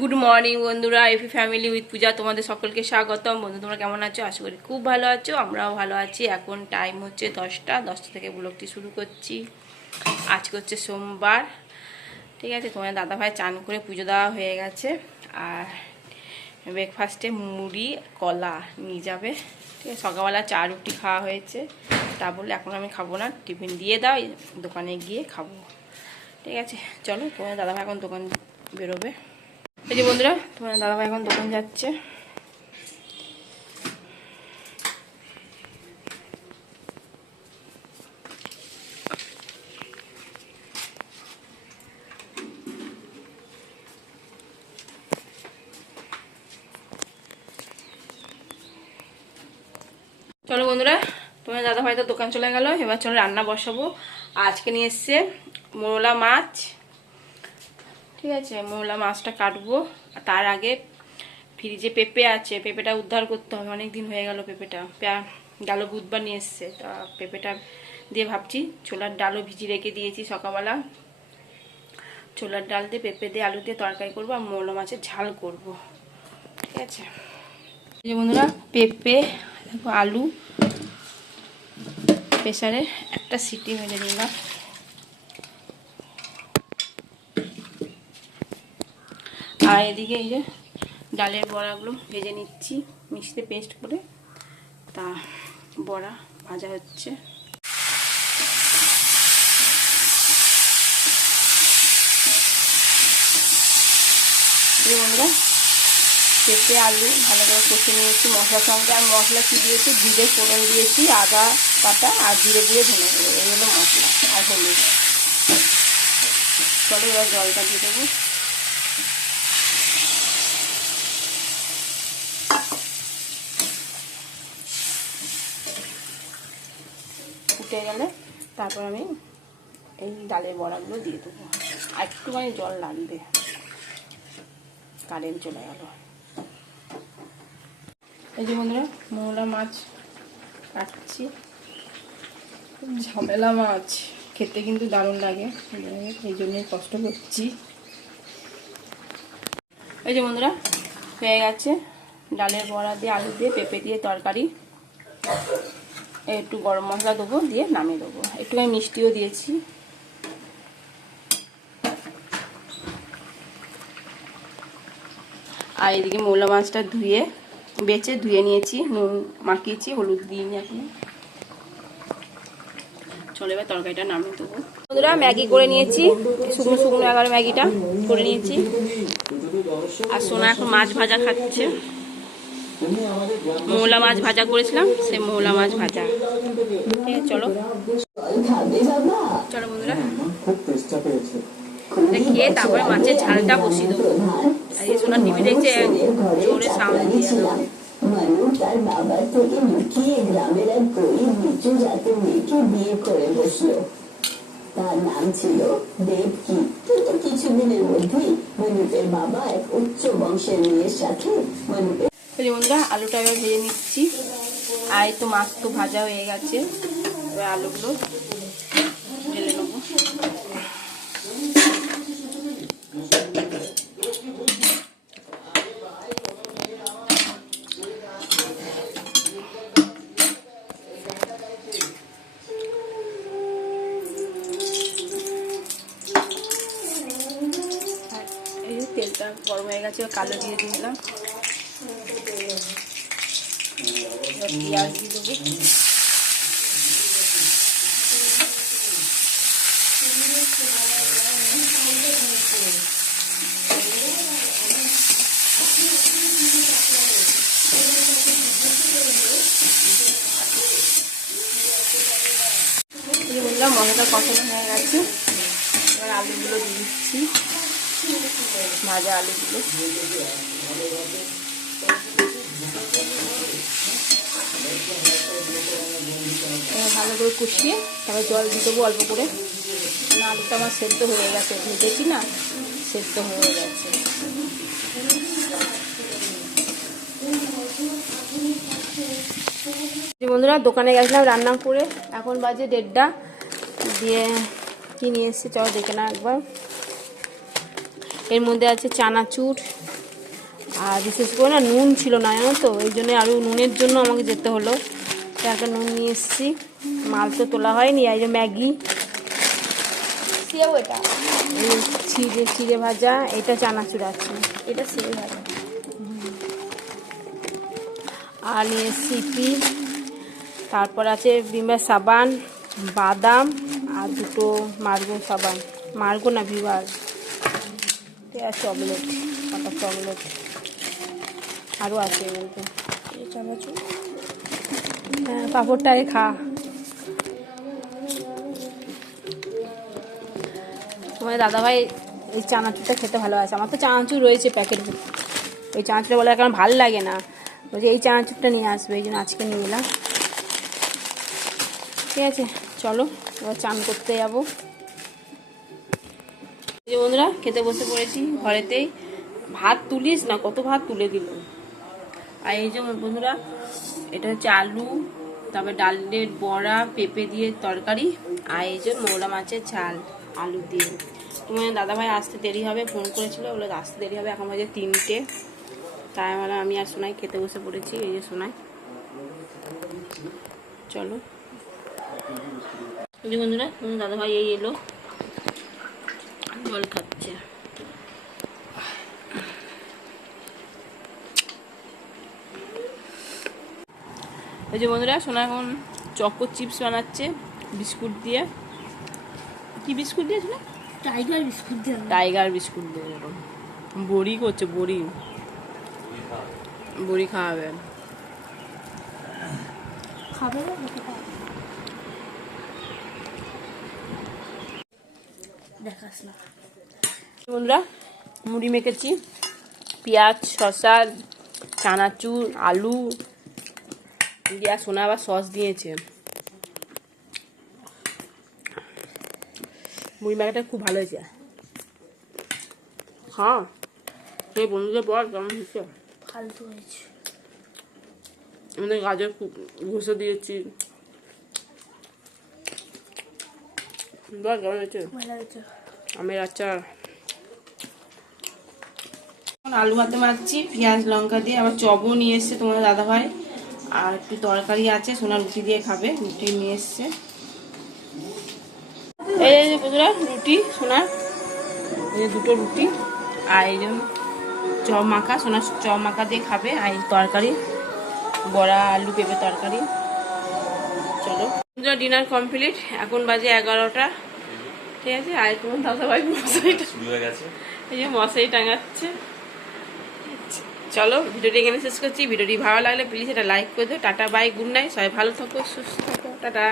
Good morning বন্ধুরা এফি family with পূজা, তোমাদের সকলকে স্বাগতম। বন্ধু, তোমরা কেমন আছো? আশা করি খুব ভালো আছো, আমরাও ভালো আছি। এখন টাইম হচ্ছে দশটা দশটা থেকে ব্লগটি শুরু করছি। আজকে হচ্ছে সোমবার, ঠিক আছে? তোমার দাদা ভাই চান করে পুজো দেওয়া হয়ে গেছে। আর ব্রেকফাস্টে মুড়ি, কলা নিয়ে যাবে। ঠিক আছে? সকালবেলা চা রুটি খাওয়া হয়েছে। তা বলে এখন আমি খাব না, টিফিন দিয়ে দাও, দোকানে গিয়ে খাব। ঠিক আছে? চলো তোমার দাদা ভাই এখন দোকান বেরোবে। এই যে বন্ধুরা, তোমার দাদাভাই এখন দোকান যাচ্ছে। চলো বন্ধুরা, তোমার দাদাভাই তো দোকান চলে গেল। এবার চলো রান্না বসাবো। আজকে নিয়ে এসছে মোরলা মাছ। ঠিক আছে মোলা মাছটা কাটবো। তার আগে ফ্রিজে পেঁপে আছে, পেঁপেটা উদ্ধার করতে হবে। অনেক দিন হয়ে গেল পেঁপেটা। গেল বুধবার নিয়ে এসছে। তা পেঁপেটা দিয়ে ভাবছি, ছোলার ডালও ভিজিয়ে রেখে দিয়েছি সকালবেলা। ছোলার ডাল দিয়ে, পেঁপে দিয়ে, আলু দিয়ে তরকারি করব আর মোলা মাছের ঝাল করব। ঠিক আছে? বন্ধুরা, পেঁপে আলু, প্রেসারে একটা সিটি মেরে নিলাম। আর এদিকে এই যে ডালের বড়াগুলো ভেজে নিচ্ছি, মিক্সিতে পেস্ট করে। তা বড়া ভাজা হচ্ছে। বন্ধুরা, পেঁপে, আলু ভালো করে কষে নিয়েছি, মশলার সঙ্গে। আর মশলা কী দিয়েছি? জিরে, ফোড়ন দিয়েছি, আদা পাতা আর জিরে দিয়ে ধনে এই হলো মশলা, আর হলুদ। চলো এবার জলটা দিয়ে দেবো। ফুটে গেলে তারপর আমি এই ডালের বড়াগুলো দিয়ে দেবো। আর একটুখানি জল লাগবে। কারেন্ট চলে গেল। এই যে বন্ধুরা, মোলা মাছ কাটছি। ঝামেলা মাছ। খেতে কিন্তু দারুণ লাগে। এই জন্যই কষ্ট করছি। এই যে বন্ধুরা, হয়ে গেছে। ডালের বড়া দিয়ে আলু দিয়ে পেঁপে দিয়ে তরকারি। একটু গরম মশলা দেবো, দিয়ে নামিয়ে দেবো। একটু আমি মিষ্টিও দিয়েছি। আর এদিকে মৌলা মাছটা ধুয়ে বেছে ধুয়ে নিয়েছি, নুন মাখিয়েছি, হলুদ দিয়ে এখন। চলে এবার তরকারিটা নামিয়ে দেবো। বন্ধুরা, ম্যাগি করে নিয়েছি, শুকনো শুকনো এগারো ম্যাগিটা করে নিয়েছি। আর সোনা এখন মাছ ভাজা খাচ্ছে। মৌলা মাছ ভাজা করেছিলাম সে মৌলা মাছ ভাজা। চলো। চলো বন্ধুরা। খেয়ে তারপরে মাছের ঝালটা দেখছে জোরে সাউন্ড গ্রামের এক গরিব বিয়ে করে বসল তার নাম ছিল কিছুদিনের মধ্যেই মনুপের বাবা এক উচ্চ বংশের মেয়ের সাথে মনুপের যে বন্ধুরা, আলুটা এবার ভেজে নিচ্ছি। আর তো মাছ তো ভাজা হয়ে গেছে। এবার আলুগুলো ঢেলে নেব। তেলটা গরম হয়ে গেছে কালো দিয়ে দিলাম। এবার বললাম মশলাটা কষানো হয়ে গেছে। এবার আলুগুলো দিচ্ছি। ভাজা আলুগুলো। ভালো করে কষিয়ে তারপর জল দিয়ে দেবো অল্প করে। আলুটা আমার সেদ্ধ হয়ে গেছে। ভেজেছি না, সেদ্ধ হয়ে গেছে। বন্ধুরা, দোকানে গেছিলাম রান্না করে এখন বাজে দেড়টা। দিয়ে কি নিয়ে এসেছি চলো দেখে না একবার। এর মধ্যে আছে চানাচুর। আর বিশেষ করে না, নুন ছিল না, জানো তো? এই জন্য আরও নুনের জন্য আমাকে যেতে হলো। একটা নুন নিয়ে এসেছি। মাল তো তোলা হয়নি এই যে ম্যাগি। চিড়ে চিড়ে ভাজা এটা চানাচুর আছে। এটা সেও ভাজা। আর নিয়ে সিপি তারপর আছে বিমা সাবান বাদাম আর দুটো মার্গো সাবান। মার্গো না ভিভার আর চকলেট কটা চকলেট। আরও আছে এই চানাচুর। পাঁপড়টাকে খা। তোমার দাদাভাই এই চানাচুরটা খেতে ভালোবাসে। আমার তো চানাচুর রয়েছে প্যাকেট ওই চানাচুরটা বলে কারণ ভালো লাগে না। বলছে, এই চানাচুরটা নিয়ে আসবে, এই জন্য আজকে নিয়ে এলাম। ঠিক আছে, চলো, এবার চান করতে যাব। যে বন্ধুরা, খেতে বসে পড়েছি ঘরেতেই। ভাত তুলিস না, কত ভাত তুলে দিল। আর এই যে বন্ধুরা এটা হচ্ছে আলু, তারপরে ডালের বড়া, পেঁপে দিয়ে তরকারি, আর এই যে মৌলা মাছের ঝাল, আলু দিয়ে। তোমার দাদাভাই আসতে দেরি হবে, ফোন করেছিল বলে আসতে দেরি হবে, এখন বাজে তিনটে। তাই মানে আমি আর সোনাই খেতে বসে পড়েছি, এই যে সোনাই। চলো। বন্ধুরা দাদাভাই এই এলো, জল খাচ্ছে। এই যে বন্ধুরা সোনা এখন চকো চিপস বানাচ্ছে বিস্কুট দিয়ে। কি বিস্কুট দিয়ে সোনা? টাইগার বিস্কুট দিয়ে টাইগার বিস্কুট দিয়ে এরকম বড়ি করছে বড়ি। বড়ি খাওয়াবে। খাবে দেখাস না। বন্ধুরা মুড়ি মেখেছি। পেঁয়াজ শসা চানাচুর আলু দিয়ে সোনা আবার সস দিয়েছে। মুড়ি মাখাটা খুব ভালো হয়েছে। হ্যাঁ সেই বন্ধুদের বল কেমন হয়েছে? ফালতু হয়েছে। আমাদের গাজর খুব ঘষে দিয়েছি। বল কেমন হয়েছে? ভালো হয়েছে। আমের আচার। এখন আলু ভাতে মারছি পেঁয়াজ লঙ্কা দিয়ে আবার চপও নিয়ে এসছে তোমার দাদা ভাই আর একটু তরকারি আছে সোনা রুটি দিয়ে খাবে রুটি নিয়ে এসছে। এই যে বন্ধুরা রুটি সোনা এই যে দুটো রুটি আর এই যে চপ মাখা সোনা চপ মাখা দিয়ে খাবে আর এই তরকারি বড়া আলু পেঁপে তরকারি। চলো। ডিনার কমপ্লিট এখন বাজে এগারোটা। ঠিক আছে? আর তোমার দাদা ভাই হয়ে গেছে। এই যে মশারি টাঙাচ্ছে। চলো, ভিডিওটি এখানে শেষ করছি। ভিডিওটি ভালো লাগলে প্লিজ এটা লাইক করে দিও। টাটা বাই গুড নাইট সবাই ভালো থাকো, সুস্থ থাকো। টাটা।